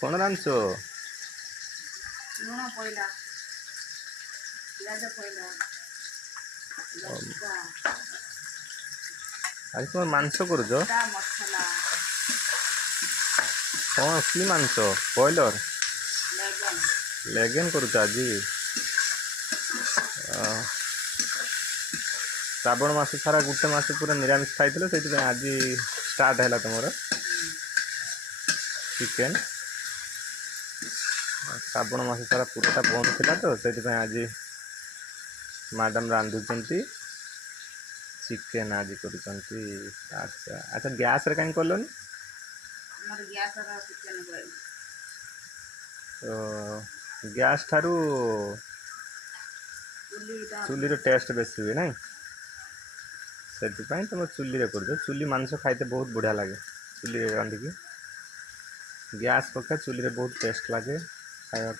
कौन रांधछ लुण पड़ा पिज पड़ा लंका आज तुम मांस करुच मसला कौन कि मांस बॉयलर लेगन लेगेन करुच आज श्रावण मास सारा गोटे मास पूरा निरामिष खाई से आज स्टार्ट है तुम चिकेन श्रावण मास सारा पूरा बंद थी तो से आज मैडम रांधुंट चिकेन आज कर अच्छा अच्छा गैस रे कहीं कलनि हमर गैस रा चिकेन बॉईल तो गैस ठारू चुलीटा चुली टेस्ट बेसी हुए ना से तुम चुली कर चुली मांस खाइते बहुत बढ़िया लगे चुली रांधिकी गैस पक्का चुली बहुत टेस्ट लगे खाया